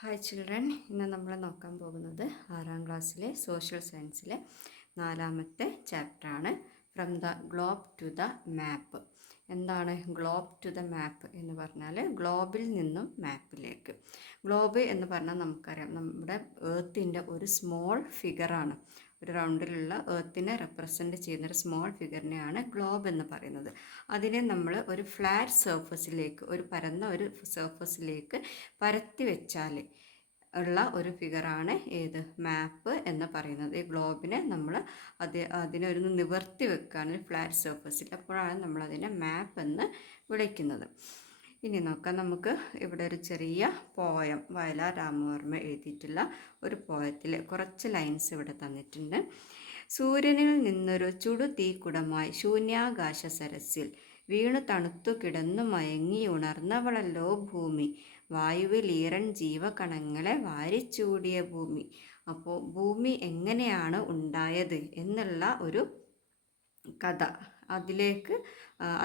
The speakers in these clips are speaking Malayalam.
ഹായ് ചിൽഡ്രൻ, ഇന്ന് നമ്മൾ നോക്കാൻ പോകുന്നത് 6ാം ക്ലാസ്സിലെ സോഷ്യൽ സയൻസിലെ 4ാമത്തെ ചാപ്റ്ററാണ്. From the globe to the map. എന്താണ് ഗ്ലോബ് ടു ദ മാപ്പ് എന്ന് പറഞ്ഞാൽ ഗ്ലോബിൽ നിന്നും മാപ്പിലേക്ക്. ഗ്ലോബ് എന്ന് പറഞ്ഞാൽ നമുക്കറിയാം, നമ്മുടെ ഏർത്തിൻ്റെ ഒരു സ്മോൾ ഫിഗറാണ്. ഒരു റൗണ്ടിലുള്ള ഏർത്തിനെ റെപ്രസെൻ്റ് ചെയ്യുന്നൊരു സ്മോൾ ഫിഗറിനെയാണ് ഗ്ലോബ് എന്ന് പറയുന്നത്. അതിനെ നമ്മൾ ഒരു ഫ്ലാറ്റ് സർഫസിലേക്ക്, ഒരു പരന്ന ഒരു സർഫസിലേക്ക് പരത്തി വെച്ചാൽ ഉള്ള ഒരു ഫിഗറാണ് ഏത് മാപ്പ് എന്ന് പറയുന്നത്. ഈ ഗ്ലോബിനെ നമ്മൾ അതിനൊരു നിവർത്തി വെക്കുകയാണ് ഫ്ലാറ്റ് സർഫസിൽ, അപ്പോഴാണ് നമ്മളതിനെ മാപ്പ് എന്ന് വിളിക്കുന്നത്. ഇനി നോക്കാം, നമുക്ക് ഇവിടെ ഒരു ചെറിയ പോയം വയലാർ രാമവർമ്മ എഴുതിയിട്ടുള്ള ഒരു പോയത്തിൽ കുറച്ച് ലൈൻസ് ഇവിടെ തന്നിട്ടുണ്ട്. സൂര്യനിൽ നിന്നൊരു ചുടുതീക്കുടമായി ശൂന്യാകാശ സരസിൽ വീണു തണുത്തു കിടന്നു മയങ്ങി ഉണർന്നവളല്ലോ ഭൂമി, വായുവിൽ ഈറൻ ജീവകണങ്ങളെ വാരിച്ചൂടിയ ഭൂമി. അപ്പോൾ ഭൂമി എങ്ങനെയാണ് ഉണ്ടായത് എന്നുള്ള ഒരു കഥ, അതിലേക്ക്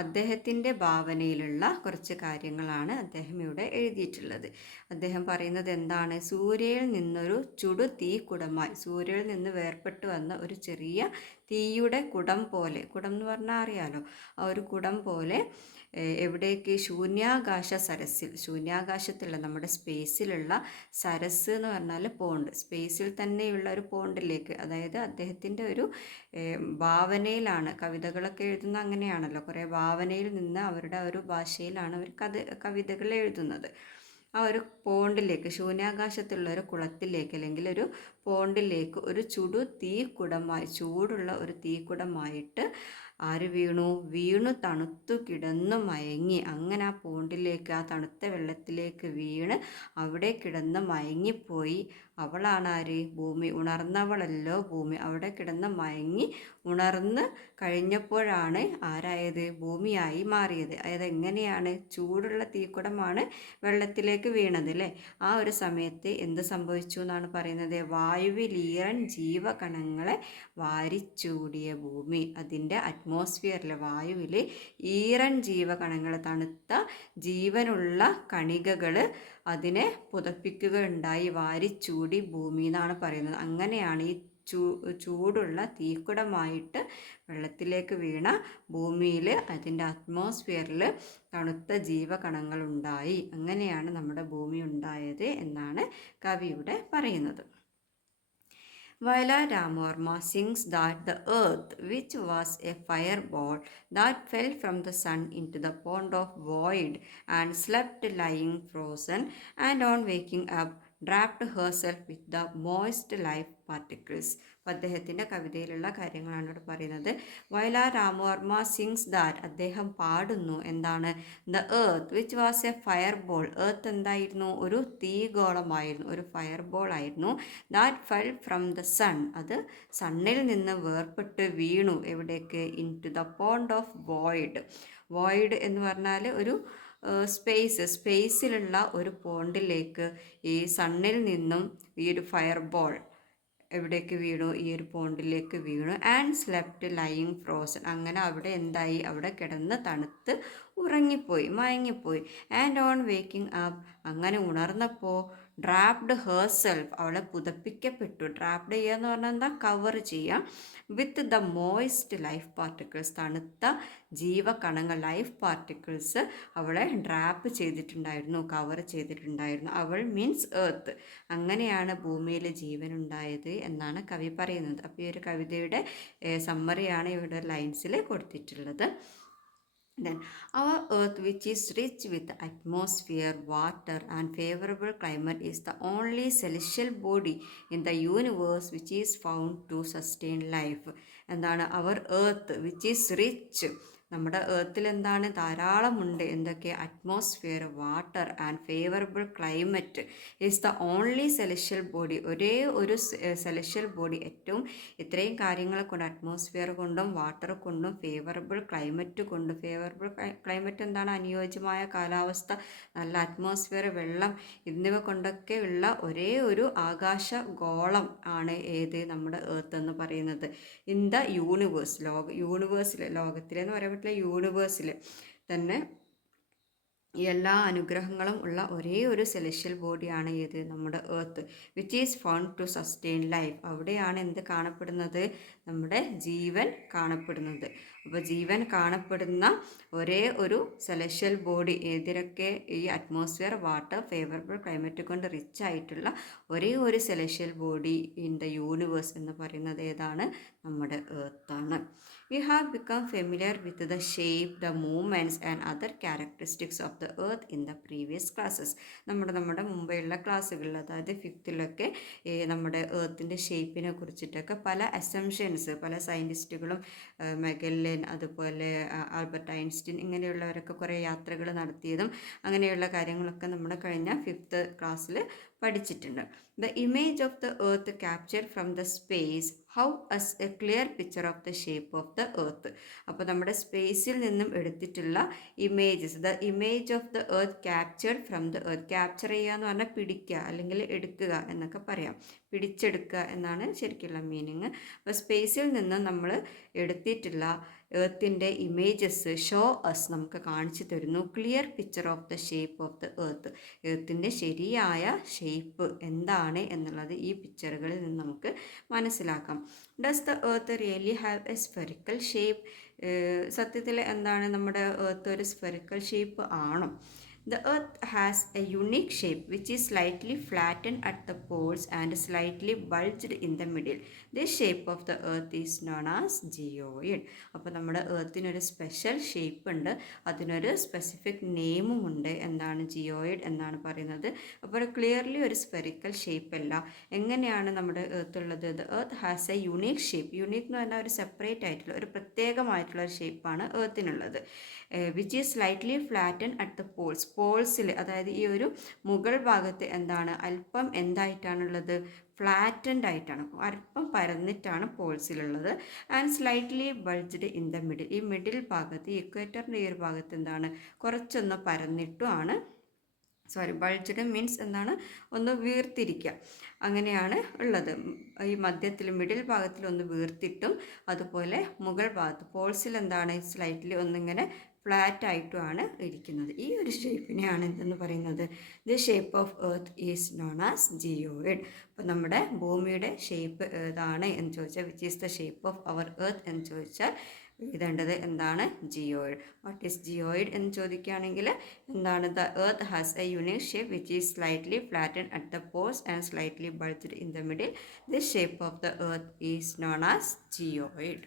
അദ്ദേഹത്തിൻ്റെ ഭാവനയിലുള്ള കുറച്ച് കാര്യങ്ങളാണ് അദ്ദേഹം ഇവിടെ എഴുതിയിട്ടുള്ളത്. അദ്ദേഹം പറയുന്നത് എന്താണ്? സൂര്യനിൽ നിന്നൊരു ചുടു തീ കുടമായി, സൂര്യനിൽ നിന്ന് വേർപെട്ട് വന്ന ഒരു ചെറിയ തീയുടെ കുടം പോലെ, കുടം എന്ന് പറഞ്ഞാൽ അറിയാലോ, ആ ഒരു കുടം പോലെ എവിടേക്ക്? ശൂന്യാകാശ സരസിൽ, ശൂന്യാകാശത്തുള്ള നമ്മുടെ സ്പേസിലുള്ള സരസ് എന്ന് പറഞ്ഞാൽ പോണ്ട്, സ്പേസിൽ തന്നെയുള്ള ഒരു പോണ്ടിലേക്ക്, അതായത് അദ്ദേഹത്തിൻ്റെ ഒരു ഭാവനയിലാണ്. കവിതകളൊക്കെ എഴുതുന്ന അങ്ങനെയാണല്ലോ, കുറേ ഭാവനയിൽ നിന്ന് അവരുടെ ഒരു ഭാഷയിലാണ് അവർ കവിതകൾ എഴുതുന്നത്. ആ ഒരു പോണ്ടിലേക്ക്, ശൂന്യാകാശത്തുള്ള ഒരു കുളത്തിലേക്ക് അല്ലെങ്കിൽ ഒരു പോണ്ടിലേക്ക് ഒരു തീക്കുടമായി, ചൂടുള്ള ഒരു തീക്കുടമായിട്ട് ആര് വീണു തണുത്തു കിടന്നു മയങ്ങി. അങ്ങനെ ആ പോണ്ടിലേക്ക്, ആ തണുത്ത വെള്ളത്തിലേക്ക് വീണ് അവിടെ കിടന്ന് മയങ്ങിപ്പോയി. അവളാണ് ആര്? ഭൂമി. ഉണർന്നവളല്ലോ ഭൂമി. അവിടെ കിടന്ന് മയങ്ങി ഉണർന്ന് കഴിഞ്ഞപ്പോഴാണ് ആരായത്? ഭൂമിയായി മാറിയത്. അതായത് എങ്ങനെയാണ്? ചൂടുള്ള തീക്കുടമാണ് വെള്ളത്തിലേക്ക് വീണത് അല്ലേ? ആ ഒരു സമയത്ത് എന്ത് സംഭവിച്ചു എന്നാണ് പറയുന്നത്? വായുവിലീറൻ ജീവകണങ്ങളെ വാരിച്ചൂടിയ ഭൂമി. അതിൻ്റെ അറ്റ്മോസ്ഫിയറിലെ വായുവിൽ ഈറൻ ജീവകണങ്ങൾ, തണുത്ത ജീവനുള്ള കണികകൾ അതിനെ പുതപ്പിക്കുകയുണ്ടായി, വാരിച്ചൂടി ഭൂമി എന്നാണ് പറയുന്നത്. അങ്ങനെയാണ് ഈ ചൂടുള്ള തീക്കുടമായിട്ട് വെള്ളത്തിലേക്ക് വീണ ഭൂമിയിൽ, അതിൻ്റെ അറ്റ്മോസ്ഫിയറിൽ തണുത്ത ജീവകണങ്ങൾ ഉണ്ടായി. അങ്ങനെയാണ് നമ്മുടെ ഭൂമി ഉണ്ടായത് എന്നാണ് കവിയുടെ പറയുന്നത്. Vailar Ramarma sings that the earth, which was a fireball that fell from the sun into the pond of void and slept lying frozen, and on waking up wrapped herself with the moist life particles. അദ്ദേഹത്തിൻ്റെ കവിതയിലുള്ള കാര്യങ്ങളാണ് ഇവിടെ പറയുന്നത്. വയലാർ രാമവർമ്മ സിങ്സ് ദാറ്റ്, അദ്ദേഹം പാടുന്നു എന്താണ്? The earth which was a fire ball, earth എന്തായിരുന്നു? ഒരു തീഗോളമായിരുന്നു, ഒരു ഫയർ ബോൾ ആയിരുന്നു. That fell from the sun, അത് സണ്ണിൽ നിന്ന് വേർപെട്ട് വീണു. എവിടേക്ക്? Into the pond of void. Void എന്ന് പറഞ്ഞാൽ ഒരു സ്പേസിലുള്ള ഒരു പോണ്ടിലേക്ക് ഈ സണ്ണിൽ നിന്നും ഈ ഒരു ഫയർ ബോൾ എവിടേക്ക് വീണു? ഈ ഒരു പോണ്ടിലേക്ക് വീണു. ആൻഡ് സ്ലെപ്റ്റ് ലൈയിങ് ഫ്രോസൺ, അങ്ങനെ അവിടെ എന്തായി? അവിടെ കിടന്ന് തണുത്ത് ഉറങ്ങിപ്പോയി, മയങ്ങിപ്പോയി. ആൻഡ് ഓൺ വേക്കിംഗ് അപ്പ്, അങ്ങനെ ഉണർന്നപ്പോൾ ഡ്രാപ്ഡ് ഹേർസെൽഫ്, അവളെ പുതപ്പിക്കപ്പെട്ടു. ഡ്രാപ്ഡ് ചെയ്യുക എന്ന് പറഞ്ഞാൽ എന്താ? കവർ ചെയ്യുക. With the moist life particles, തണുത്ത ജീവകണങ്ങൾ, ലൈഫ് പാർട്ടിക്കിൾസ് അവളെ ഡ്രാപ്പ് ചെയ്തിട്ടുണ്ടായിരുന്നു, കവർ ചെയ്തിട്ടുണ്ടായിരുന്നു. അവൾ മീൻസ് എർത്ത്. അങ്ങനെയാണ് ഭൂമിയിൽ ജീവൻ ഉണ്ടായത് എന്നാണ് കവി പറയുന്നത്. അപ്പോൾ ഈ ഒരു കവിതയുടെ സമ്മറിയാണ് ഇവിടെ ലൈൻസിൽ കൊടുത്തിട്ടുള്ളത്. Then our earth, which is rich with atmosphere, water and favorable climate, is the only celestial body in the universe which is found to sustain life. എന്താണ്? our earth which is rich, നമ്മുടെ ഏർത്തിൽ എന്താണ്? ധാരാളമുണ്ട്. എന്തൊക്കെ? Atmosphere, water and favourable climate is the only celestial body, ഒരേ ഒരു സെലഷ്യൽ ബോഡി, ഏറ്റവും ഇത്രയും കാര്യങ്ങളെ കൊണ്ട്, അറ്റ്മോസ്ഫിയർ കൊണ്ടും വാട്ടർ കൊണ്ടും ഫേവറബിൾ ക്ലൈമറ്റ് കൊണ്ടും. ഫേവറബിൾ ക്ലൈമറ്റ് എന്താണ്? അനുയോജ്യമായ കാലാവസ്ഥ, നല്ല അറ്റ്മോസ്ഫിയർ, വെള്ളം എന്നിവ കൊണ്ടൊക്കെ ഉള്ള ഒരേ ഒരു ആകാശ ഗോളം ആണ് ഏത്? നമ്മുടെ ഏർത്ത് എന്ന് പറയുന്നത്. ഇൻ ദ യൂണിവേഴ്സ്, യൂണിവേഴ്സിൽ, ലോകത്തിലെന്ന് പറയാൻ പറ്റില്ല, യൂണിവേഴ്സിൽ തന്നെ ഈ എല്ലാ അനുഗ്രഹങ്ങളും ഉള്ള ഒരേ ഒരു സെലഷ്യൽ ബോഡിയാണ് ഏത് നമ്മുടെ earth, which is found to sustain life. അവിടെയാണ് എന്ത് കാണപ്പെടുന്നത്? നമ്മുടെ ജീവൻ കാണപ്പെടുന്നത്. അപ്പോൾ ജീവൻ കാണപ്പെടുന്ന ഒരേ ഒരു സെലഷ്യൽ ബോഡി ഏതിനൊക്കെ? ഈ അറ്റ്മോസ്ഫിയർ, വാട്ടർ, ഫേവറബിൾ ക്ലൈമറ്റ് കൊണ്ട് റിച്ച് ആയിട്ടുള്ള ഒരേ ഒരു celestial body in the universe എന്ന് പറയുന്നത് ഏതാണ്? നമ്മുടെ എർത്താണ്. We have become familiar with the shape, the movements and other characteristics of the earth in the previous classes. നമ്മുടെ മുമ്പെയുള്ള ക്ലാസ്സുകളിൽ, അതായത് ഫിഫ്ത്തിലൊക്കെ നമ്മുടെ എർത്തിൻ്റെ ഷേപ്പിനെ കുറിച്ചിട്ടൊക്കെ പല അസംഷൻസ് പല സയൻറ്റിസ്റ്റുകളും, മെഗല്ലൻ, അതുപോലെ ആൽബർട്ട് ഐൻസ്റ്റീൻ, ഇങ്ങനെയുള്ളവരൊക്കെ കുറേ യാത്രകൾ നടത്തിയതും അങ്ങനെയുള്ള കാര്യങ്ങളൊക്കെ നമ്മൾ കഴിഞ്ഞ ഫിഫ്ത്ത് ക്ലാസ്സിൽ പഠിച്ചിട്ടുണ്ട്. The image of the earth captured from the space how as a clear picture of the shape of the earth. അപ്പോൾ നമ്മുടെ സ്പേസിൽ നിന്നും എടുത്തിട്ടുള്ള images, the image of the earth captured from the earth. Capture ചെയ്യുക എന്ന് പറഞ്ഞാൽ പിടിക്കുക അല്ലെങ്കിൽ എടുക്കുക എന്നൊക്കെ പറയാം. പിടിച്ചെടുക്കുക എന്നാണ് ശരിക്കുള്ള മീനിങ്. അപ്പോൾ സ്പേസിൽ നിന്ന് നമ്മൾ എടുത്തിട്ടുള്ള എർത്തിൻ്റെ ഇമേജസ് ഷോ അസ്, നമുക്ക് കാണിച്ചു തരുന്നു clear picture of the shape of the earth. എർത്തിൻ്റെ ശരിയായ ഷേപ്പ് എന്താണ് എന്നുള്ളത് ഈ പിക്ചറുകളിൽ നിന്ന് നമുക്ക് മനസ്സിലാക്കാം. Does the earth really have a spherical shape? സത്യത്തിൽ എന്താണ്, നമ്മുടെ എർത്ത് ഒരു സ്ഫെറിക്കൽ ഷേപ്പ് ആണോ? The earth has a unique shape which is slightly flattened at the poles and slightly bulged in the middle. This shape of the earth is known as geoid. അപ്പോൾ നമ്മുടെ എർത്തിനൊരു സ്പെഷ്യൽ ഷേപ്പ് ഉണ്ട്, അതിനൊരു സ്പെസിഫിക് നെയിമും ഉണ്ട്. എന്താണ്? ജിയോയിഡ് എന്നാണ് പറയുന്നത്. അപ്പോൾ ക്ലിയർലി ഒരു സ്ഫെറിക്കൽ ഷേപ്പ് അല്ല. എങ്ങനെയാണ് നമ്മുടെ എർത്ത് ഉള്ളത്? The earth has a unique shape. Unique എന്ന് പറഞ്ഞാൽ ഒരു സെപ്പറേറ്റ് ആയിട്ടുള്ള ഒരു പ്രത്യേകമായിട്ടുള്ള ഒരു ഷേപ്പാണ് എർത്തിനുള്ളത്. Which is slightly flatten at the poles. പോൾസിൽ, അതായത് ഈ ഒരു മുകൾ ഭാഗത്ത് എന്താണ്? അല്പം എന്തായിട്ടാണുള്ളത്? ഫ്ലാറ്റൻഡ് ആയിട്ടാണ്, അല്പം പരന്നിട്ടാണ് പോൾസിലുള്ളത്. And slightly bulged in the middle. ഈ മിഡിൽ ഭാഗത്ത്, ഇക്വേറ്ററിൻ്റെ ഈ ഒരു ഭാഗത്ത് എന്താണ്? കുറച്ചൊന്ന് പരന്നിട്ടുമാണ്. ബൾജ്ഡ് മീൻസ് എന്താണ്? ഒന്ന് വീർത്തിരിക്കുക, അങ്ങനെയാണ് ഉള്ളത്. ഈ മധ്യത്തിൽ മിഡിൽ ഭാഗത്തിൽ ഒന്ന് വീർത്തിട്ടും, അതുപോലെ മുകൾ ഭാഗത്ത് പോൾസിൽ എന്താണ്? സ്ലൈറ്റ്ലി ഒന്നിങ്ങനെ ഫ്ലാറ്റ് ആയിട്ടുമാണ് ഇരിക്കുന്നത്. ഈ ഒരു ഷേപ്പിനെയാണ് എന്തെന്ന് പറയുന്നത്? The shape of earth is known as geoid. അപ്പോൾ നമ്മുടെ ഭൂമിയുടെ ഷേപ്പ് ഏതാണ് എന്ന് ചോദിച്ചാൽ, which is the shape of our earth എന്ന് ചോദിച്ചാൽ എഴുതേണ്ടത് എന്താണ്? ജിയോയിഡ്. വാട്ട് ഈസ് ജിയോയിഡ് എന്ന് ചോദിക്കുകയാണെങ്കിൽ എന്താണ്? The earth has A unique shape which is slightly flatten at the Paul's and slightly bulged in the middle. This shape of the earth is known as geoid.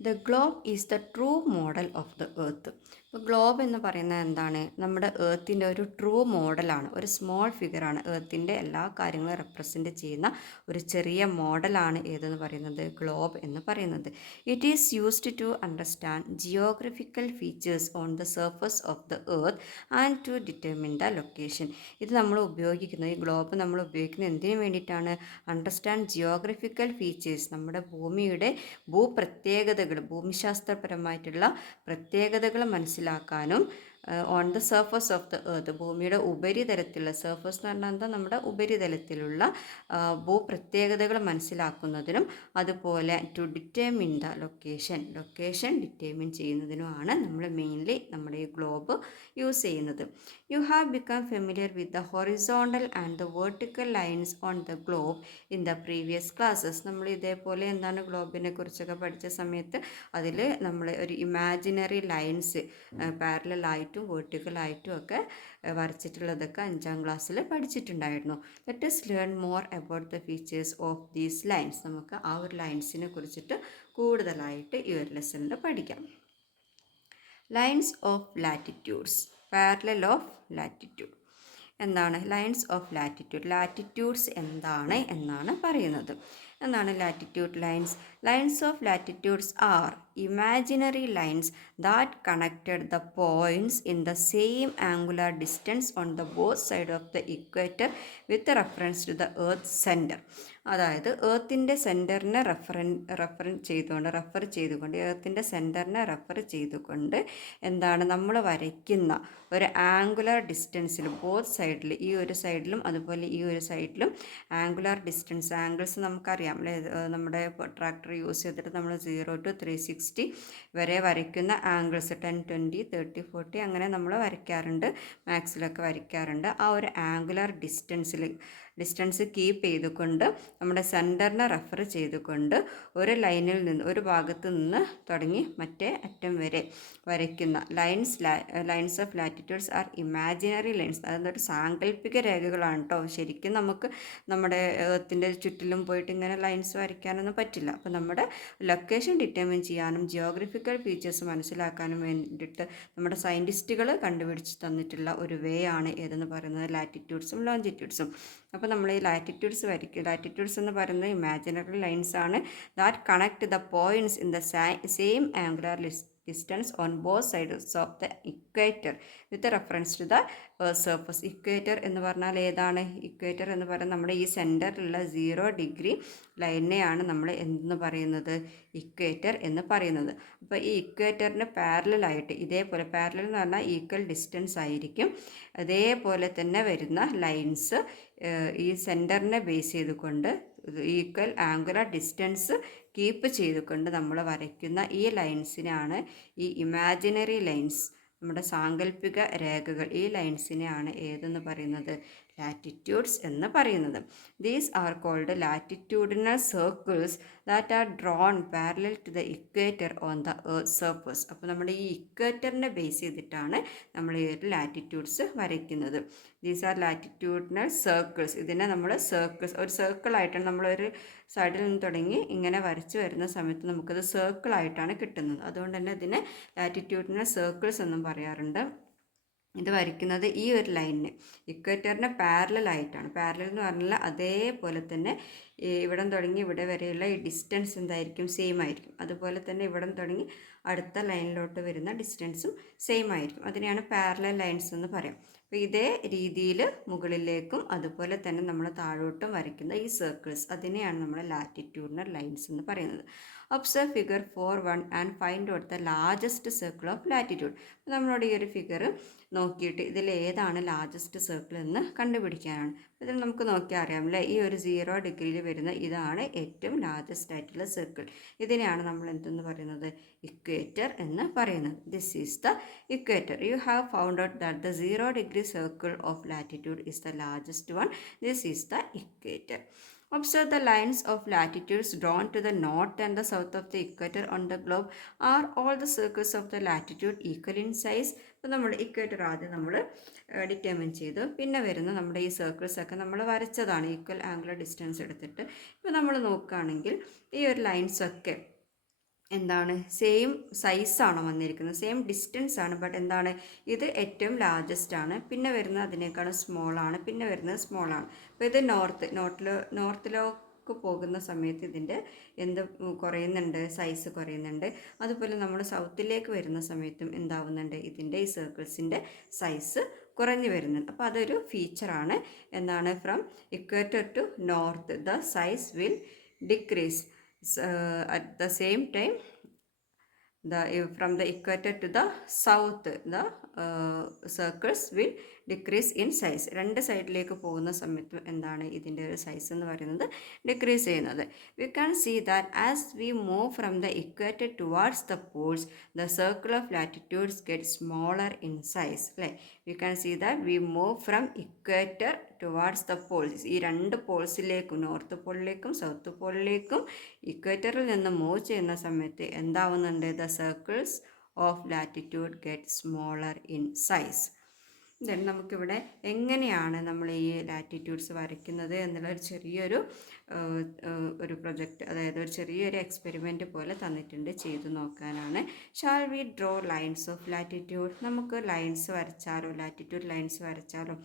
The globe is the true model of the earth. ഇപ്പോൾ ഗ്ലോബ് എന്ന് പറയുന്നത് എന്താണ്? നമ്മുടെ എർത്തിൻ്റെ ഒരു ട്രൂ മോഡലാണ്, ഒരു സ്മോൾ ഫിഗറാണ്. എർത്തിൻ്റെ എല്ലാ കാര്യങ്ങളും റെപ്രസെൻ്റ് ചെയ്യുന്ന ഒരു ചെറിയ മോഡലാണ് ഏതെന്ന് പറയുന്നത്? ഗ്ലോബ് എന്ന് പറയുന്നത്. It is used to understand geographical features on the surface of the earth and to determine the location. ഇത് നമ്മൾ ഉപയോഗിക്കുന്നത്, ഈ ഗ്ലോബ് നമ്മൾ ഉപയോഗിക്കുന്നത് എന്തിനു വേണ്ടിയിട്ടാണ്? അണ്ടർസ്റ്റാൻഡ് ജിയോഗ്രഫിക്കൽ ഫീച്ചേഴ്സ്, നമ്മുടെ ഭൂമിയുടെ ഭൂപ്രത്യേകതകൾ, ഭൂമിശാസ്ത്രപരമായിട്ടുള്ള പ്രത്യേകതകൾ മനസ്സിലാക്കാനും on the surface of the earth, ഭൂമിയുടെ ഉപരിതലത്തിലുള്ള, സർഫസ് എന്ന് പറഞ്ഞാൽ എന്താ? നമ്മുടെ ഉപരിതലത്തിലുള്ള ഭൂപ്രത്യേകതകൾ മനസ്സിലാക്കുന്നതിനും, അതുപോലെ to determine the location determine ചെയ്യുന്നതിനുമാണ് നമ്മൾ മെയിൻലി നമ്മുടെ ഈ ഗ്ലോബ് യൂസ് ചെയ്യുന്നത്. You have become familiar with the horizontal and the vertical lines on the globe in the previous classes. നമ്മൾ ഇതേപോലെ എന്താണ് ഗ്ലോബിനെ കുറിച്ചൊക്കെ പഠിച്ച സമയത്ത് അതിൽ നമ്മൾ ഒരു ഇമാജിനറി ലൈൻസ് പാരലലായിട്ടും വെർട്ടിക്കലായിട്ടും ഒക്കെ വരച്ചിട്ടുള്ളതൊക്കെ 5ാം ക്ലാസ്സിൽ പഠിച്ചിട്ടുണ്ടായിരുന്നു. Let us learn more about the features of these lines. നമുക്ക് ആ ഒരു ലൈൻസിനെ കുറിച്ചിട്ട് കൂടുതലായിട്ട് ഈ ഒരു ലെസണിൽ പഠിക്കാം. Lines of latitudes, parallel of latitude. എന്താണ് ലൈൻസ് ഓഫ് ലാറ്റിറ്റ്യൂഡ്? ലാറ്റിറ്റ്യൂഡ്സ് എന്താണ് എന്നാണ് പറയുന്നത്. എന്താണ് latitude lines? Lines of latitudes are imaginary lines that connected the points in the same angular distance on the both side of the equator with reference to the earth centre. അതായത് എർത്തിൻ്റെ സെൻറ്ററിനെ റെഫർ ചെയ്തുകൊണ്ട് എർത്തിൻ്റെ സെൻറ്ററിനെ റെഫർ ചെയ്തുകൊണ്ട് എന്താണ് നമ്മൾ വരയ്ക്കുന്ന ഒരു ആംഗുലാർ ഡിസ്റ്റൻസിൽ ബോത്ത് സൈഡിൽ, ഈ ഒരു സൈഡിലും അതുപോലെ ഈ ഒരു സൈഡിലും ആംഗുലാർ ഡിസ്റ്റൻസ്, ആംഗിൾസ് നമുക്കറിയാം അല്ലേ? നമ്മുടെ ട്രാക്ടർ യൂസ് ചെയ്തിട്ട് നമ്മൾ 0 to 360 വരെ വരയ്ക്കുന്ന ആംഗിൾസ് 10, 20, 30, 40 അങ്ങനെ നമ്മൾ വരയ്ക്കാറുണ്ട്, മാത്സിലൊക്കെ വരയ്ക്കാറുണ്ട്. ആ ഒരു ആംഗുലർ ഡിസ്റ്റൻസ് കീപ്പ് ചെയ്തുകൊണ്ട് നമ്മുടെ സെൻറ്ററിനെ റെഫർ ചെയ്തുകൊണ്ട് ഒരു ലൈനിൽ നിന്ന് ഒരു ഭാഗത്ത് നിന്ന് തുടങ്ങി മറ്റേ അറ്റം വരെ വരയ്ക്കുന്ന lines of latitudes are imaginary lines. അതൊരു സാങ്കല്പിക രേഖകളാണ് കേട്ടോ. ശരിക്കും നമുക്ക് നമ്മുടെ എർത്തിൻ്റെ ചുറ്റിലും പോയിട്ട് ഇങ്ങനെ ലൈൻസ് വരയ്ക്കാനൊന്നും പറ്റില്ല. അപ്പോൾ നമ്മുടെ ലൊക്കേഷൻ ഡിറ്റർമിൻ ചെയ്യാനും ജിയോഗ്രഫിക്കൽ ഫീച്ചേഴ്സ് മനസ്സിലാക്കാനും വേണ്ടിയിട്ട് നമ്മുടെ സയൻറ്റിസ്റ്റുകൾ കണ്ടുപിടിച്ച് തന്നിട്ടുള്ള ഒരു വേ ആണ് ഏതെന്ന് പറയുന്നത് ലാറ്റിറ്റ്യൂഡ്സും ലോഞ്ചിറ്റ്യൂഡ്സും. അപ്പോൾ നമ്മൾ ഈ ലാറ്റിറ്റ്യൂഡ്സ് എന്ന് പറയുന്നത് ഇമാജിനറി ലൈൻസ് ആണ് that connect the points in the same angular distance on both sides of the equator with reference to the surface. Equator എന്ന് പറഞ്ഞാൽ ഏതാണ്? ഇക്വേറ്റർ എന്ന് പറയുന്നത് നമ്മുടെ ഈ സെൻറ്ററിലുള്ള 0 ഡിഗ്രി ലൈനെയാണ് നമ്മൾ എന്തെന്ന് പറയുന്നത്? ഇക്വേറ്റർ എന്ന് പറയുന്നത്. അപ്പോൾ ഈ ഇക്വേറ്ററിന് പാരലായിട്ട് ഇതേപോലെ, പാരലൽ എന്ന് പറഞ്ഞാൽ ഈക്വൽ ഡിസ്റ്റൻസ് ആയിരിക്കും, അതേപോലെ തന്നെ വരുന്ന ലൈൻസ് ഈ സെൻറ്ററിനെ ബേസ് ചെയ്തുകൊണ്ട് ഈക്വൽ ആംഗുലർ ഡിസ്റ്റൻസ് കീപ്പ് ചെയ്തുകൊണ്ട് നമ്മൾ വരയ്ക്കുന്ന ഈ ലൈൻസിനാണ് ഈ ഇമാജിനറി ലൈൻസ്, നമ്മുടെ സാങ്കല്പിക രേഖകൾ. ഈ ലൈൻസിനെയാണ് ഏതെന്ന് പറയുന്നത്? ലാറ്റിറ്റ്യൂഡ്സ് എന്ന് പറയുന്നത്. These are called latitudinal circles that are drawn parallel to the equator on the earth surface. അപ്പോൾ നമ്മുടെ ഈ ഇക്വേറ്ററിനെ ബേസ് ചെയ്തിട്ടാണ് നമ്മൾ ഈ ഒരു ലാറ്റിറ്റ്യൂഡ്സ് വരയ്ക്കുന്നത്. These are latitudinal circles. ഇതിനെ നമ്മൾ സർക്കിൾസ്, ഒരു സർക്കിളായിട്ടാണ് നമ്മളൊരു സൈഡിൽ നിന്ന് തുടങ്ങി ഇങ്ങനെ വരച്ച് വരുന്ന സമയത്ത് നമുക്കത് സർക്കിളായിട്ടാണ് കിട്ടുന്നത്. അതുകൊണ്ട് തന്നെ ഇതിനെ ലാറ്റിറ്റ്യൂഡിനൽ സർക്കിൾസ് എന്നും പറയാറുണ്ട്. ഇത് വരയ്ക്കുന്നത് ഈ ഒരു ലൈനിന് ഇക്വേറ്ററിന് പാരലായിട്ടാണ്. പാരലൽ എന്ന് പറഞ്ഞാൽ അതേപോലെ തന്നെ ഇവിടം തുടങ്ങി ഇവിടെ വരെയുള്ള ഈ ഡിസ്റ്റൻസ് എന്തായിരിക്കും? സെയിം ആയിരിക്കും. അതുപോലെ തന്നെ ഇവിടം തുടങ്ങി അടുത്ത ലൈനിലോട്ട് വരുന്ന ഡിസ്റ്റൻസും സെയിം ആയിരിക്കും. അതിനെയാണ് പാരലൽ ലൈൻസ് എന്ന് പറയാം. അപ്പോൾ ഇതേ രീതിയിൽ മുകളിലേക്കും അതുപോലെ തന്നെ നമ്മൾ താഴോട്ടും വരയ്ക്കുന്ന ഈ സർക്കിൾസ്, അതിനെയാണ് നമ്മൾ ലാറ്റിറ്റ്യൂഡിനൽ ലൈൻസ് എന്ന് പറയുന്നത്. Observe figure 4.1 and find out the largest circle of latitude. അപ്പോൾ നമ്മളോട് ഈ ഒരു ഫിഗർ നോക്കിയിട്ട് ഇതിൽ ഏതാണ് ലാർജസ്റ്റ് സർക്കിൾ എന്ന് കണ്ടുപിടിക്കാനാണ്. ഇതിൽ നമുക്ക് നോക്കിയാൽ അറിയാം അല്ലേ, ഈ ഒരു 0 ഡിഗ്രിയിൽ വരുന്ന ഇതാണ് ഏറ്റവും ലാർജസ്റ്റ് ആയിട്ടുള്ള സർക്കിൾ. ഇതിനെയാണ് നമ്മൾ എന്തെന്ന് പറയുന്നത്? ഇക്വേറ്റർ എന്ന് പറയുന്നത്. This is the equator. You have found out that the 0 degree circle of latitude is the largest one. This is the equator. Observe the lines of latitudes drawn to the north and the south of the equator on the globe. Are all the circles of the latitude equal in size? അപ്പോൾ നമ്മൾ ഇക്വേറ്റർ ആദ്യം നമ്മൾ ഡിറ്റർമിൻ ചെയ്തു. പിന്നെ വരുന്ന നമ്മുടെ ഈ സർക്കിൾസൊക്കെ നമ്മൾ വരച്ചതാണ് ഈക്വൽ ആംഗുലർ ഡിസ്റ്റൻസ് എടുത്തിട്ട്. ഇപ്പോൾ നമ്മൾ നോക്കുകയാണെങ്കിൽ ഈ ഒരു ലൈൻസൊക്കെ എന്താണ്? സെയിം സൈസാണ് വന്നിരിക്കുന്നത്, സെയിം ഡിസ്റ്റൻസ് ആണ്. ബട്ട് എന്താണ്? ഇത് ഏറ്റവും ലാർജസ്റ്റ് ആണ്, പിന്നെ വരുന്നത് അതിനേക്കാളും സ്മോളാണ്, പിന്നെ വരുന്നത് സ്മോളാണ്. അപ്പോൾ ഇത് നോർത്തിലേക്ക് പോകുന്ന സമയത്ത് ഇതിൻ്റെ എന്ത് കുറയുന്നുണ്ട്? സൈസ് കുറയുന്നുണ്ട്. അതുപോലെ നമ്മൾ സൗത്തിലേക്ക് വരുന്ന സമയത്തും എന്താവുന്നുണ്ട്? ഇതിൻ്റെ ഈ സർക്കിൾസിൻ്റെ സൈസ് കുറഞ്ഞു വരുന്നുണ്ട്. അപ്പോൾ അതൊരു ഫീച്ചറാണ്. എന്താണ്? From equator to north the size will decrease. At the same time, from the equator to the south, the circles will decrease in size. രണ്ട് സൈഡിലേക്ക് പോകുന്ന സമയത്ത് എന്താണ്? ഇതിൻ്റെ ഒരു സൈസ് എന്ന് പറയുന്നത് ഡിക്രീസ് ചെയ്യുന്നത്. We can see that as we move from the equator towards the poles, the circle of latitudes gets smaller in size. അല്ലേ? We can see that we move from equator towards the poles. ഈ രണ്ട് പോൾസിലേക്കും, നോർത്ത് പോളിലേക്കും സൗത്ത് പോളിലേക്കും ഇക്വേറ്ററിൽ നിന്ന് മൂവ് ചെയ്യുന്ന സമയത്ത് എന്താവുന്നുണ്ട്? The circles of latitude get smaller in size. Then നമുക്കിവിടെ എങ്ങനെയാണ് നമ്മൾ ഈ ലാറ്റിറ്റ്യൂഡ്സ് വരയ്ക്കുന്നത് എന്നുള്ളൊരു ചെറിയൊരു പ്രൊജക്റ്റ്, അതായത് ഒരു ചെറിയൊരു എക്സ്പെരിമെൻറ്റ് പോലെ തന്നിട്ടുണ്ട്, ചെയ്തു നോക്കാനാണ്. Shall we draw lines of latitude? നമുക്ക് ലൈൻസ് വരച്ചാലോ, ലാറ്റിറ്റ്യൂഡ് ലൈൻസ് വരച്ചാലോ?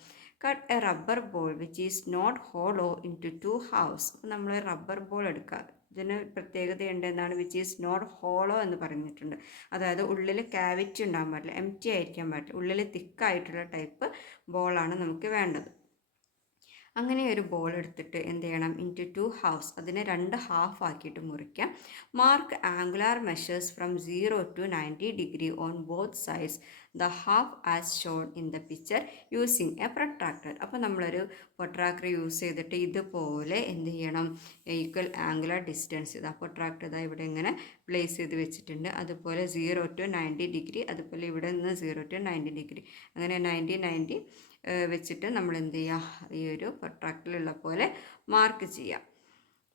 Cut a rubber ball which is not hollow in to 2 halves. അപ്പോൾ നമ്മൾ റബ്ബർ ബോൾ എടുക്കുക. ഇതിന് പ്രത്യേകതയുണ്ട്. എന്താണ്? വിച്ച് ഈസ് നോട്ട് ഹോളോ എന്ന് പറഞ്ഞിട്ടുണ്ട്. അതായത് ഉള്ളിൽ ക്യാവിറ്റി ഉണ്ടാകാൻ പാടില്ല, എംറ്റി ആയിരിക്കാൻ പാടില്ല, ഉള്ളിൽ തിക്കായിട്ടുള്ള ടൈപ്പ് ബോളാണ് നമുക്ക് വേണ്ടത്. അങ്ങനെ ഒരു ബോൾ എടുത്തിട്ട് എന്ത് ചെയ്യണം, ഇൻറ്റു 2 ഹാഫ്സ്, അതിനെ 2 ഹാഫ് ആക്കിയിട്ട് മുറിക്കാം. Mark angular measures from 0 to 90 degree on both sides the half as shown in the picture using a protractor. അപ്പോൾ നമ്മളൊരു പ്രൊട്രാക്ടർ യൂസ് ചെയ്തിട്ട് ഇതുപോലെ എന്ത് ചെയ്യണം, ഈക്വൽ ആംഗുലാർ ഡിസ്റ്റൻസ്, ഇതാ പ്രൊട്രാക്ടർ ഇതാ ഇവിടെ ഇങ്ങനെ പ്ലേസ് ചെയ്ത് വെച്ചിട്ടുണ്ട്. അതുപോലെ 0 to 90 ഡിഗ്രി, അതുപോലെ ഇവിടെ നിന്ന് 0 to 90 ഡിഗ്രി, അങ്ങനെ 90 വെച്ചിട്ട് നമ്മൾ എന്ത് ചെയ്യുക, ഈ ഒരു പ്രൊട്രാക്ടറിലുള്ള പോലെ മാർക്ക് ചെയ്യുക.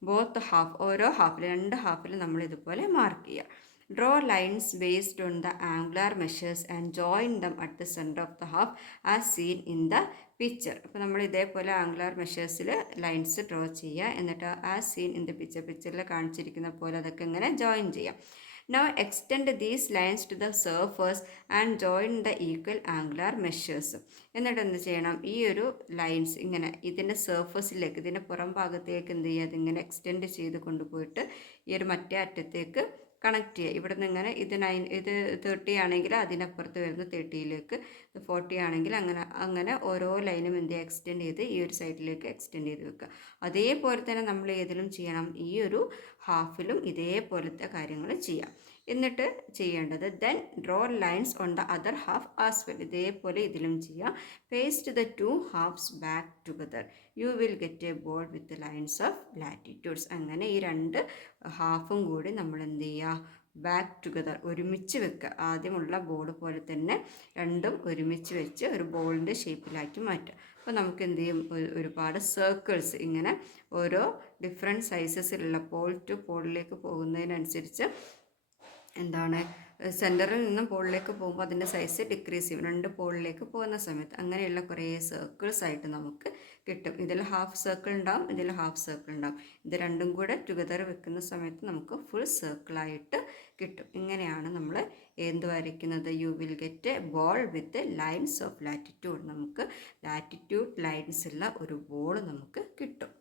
ബോത്ത് ഹാഫ്, ഓരോ ഹാഫിൽ 2 ഹാഫിൽ നമ്മൾ ഇതുപോലെ മാർക്ക് ചെയ്യുക. Draw lines based on the angular measures and join dum at the centre of the half as scene in the picture. അപ്പോൾ നമ്മൾ ഇതേപോലെ ആംഗുലാർ മെഷേഴ്സിൽ ലൈൻസ് ഡ്രോ ചെയ്യുക, എന്നിട്ട് ആസ് സീൻ ഇൻ ദ പിക്ചറിൽ കാണിച്ചിരിക്കുന്ന പോലെ അതൊക്കെ ഇങ്ങനെ ജോയിൻ ചെയ്യാം. Now extend these lines to the surface and join the equal angular measures. എന്നിട്ട് എന്ത് ചെയ്യണം, ഈ ഒരു ലൈൻസ് ഇങ്ങനെ ഇതിൻ്റെ സർഫസിലേക്ക്, ഇതിൻ്റെ പുറം ഭാഗത്തേക്ക് എന്ത് ചെയ്യുക, അതിങ്ങനെ എക്സ്റ്റെൻഡ് ചെയ്ത് കൊണ്ടുപോയിട്ട് ഈ ഒരു മറ്റേ അറ്റത്തേക്ക് കണക്ട് ചെയ്യുക. ഇവിടെ നിന്ന് ഇങ്ങനെ ഇത് 30 ആണെങ്കിൽ അതിനപ്പുറത്ത് വരുന്ന 30യിലേക്ക്, ഇത് 40 ആണെങ്കിൽ അങ്ങനെ ഓരോ ലൈനും എന്ത് ചെയ്യുക, എക്സ്റ്റെൻഡ് ചെയ്ത് ഈ ഒരു സൈഡിലേക്ക് എക്സ്റ്റെൻഡ് ചെയ്ത് വെക്കുക. അതേപോലെ തന്നെ നമ്മൾ ഏതിലും ചെയ്യണം, ഈ ഒരു ഹാഫിലും ഇതേപോലത്തെ കാര്യങ്ങൾ ചെയ്യാം. എന്നിട്ട് ചെയ്യേണ്ടത് then draw lines on the other half as well, ഇതേപോലെ ഇതിലും ചെയ്യാം. Paste the 2 halves back together, you will get A ball with lines of latitudes. അങ്ങനെ ഈ 2 ഹാഫും കൂടി നമ്മൾ എന്ത് ചെയ്യുക, ബാക്ക് ടുഗദർ ഒരുമിച്ച് വെക്കുക. ആദ്യമുള്ള ബോൾ പോലെ തന്നെ രണ്ടും ഒരുമിച്ച് വെച്ച് ഒരു ബോളിൻ്റെ ഷേപ്പിലാക്കി മാറ്റുക. അപ്പോൾ നമുക്ക് എന്ത് ചെയ്യും, ഒരുപാട് സർക്കിൾസ് ഇങ്ങനെ ഓരോ ഡിഫറെൻറ്റ് സൈസസിലുള്ള പോൾ ടു പോളിലേക്ക് പോകുന്നതിനനുസരിച്ച് എന്താണ്, സെൻറ്ററിൽ നിന്നും പോളിലേക്ക് പോകുമ്പോൾ അതിൻ്റെ സൈസ് ഡിക്രീസ് ചെയ്യും. 2 പോളിലേക്ക് പോകുന്ന സമയത്ത് അങ്ങനെയുള്ള കുറേ സർക്കിൾസ് ആയിട്ട് നമുക്ക് കിട്ടും. ഇതിൽ ഹാഫ് സർക്കിൾ ഉണ്ടാവും, ഇതിൽ ഹാഫ് സർക്കിൾ ഉണ്ടാവും. ഇത് രണ്ടും കൂടെ ടുഗദർ വെക്കുന്ന സമയത്ത് നമുക്ക് ഫുൾ സർക്കിളായിട്ട് കിട്ടും. ഇങ്ങനെയാണ് നമ്മൾ എന്ത് വരയ്ക്കുന്നത്, you will get A ball with lines of latitude. നമുക്ക് ലാറ്റിറ്റ്യൂഡ് ലൈൻസ് ഉള്ള ഒരു ബോൾ നമുക്ക് കിട്ടും.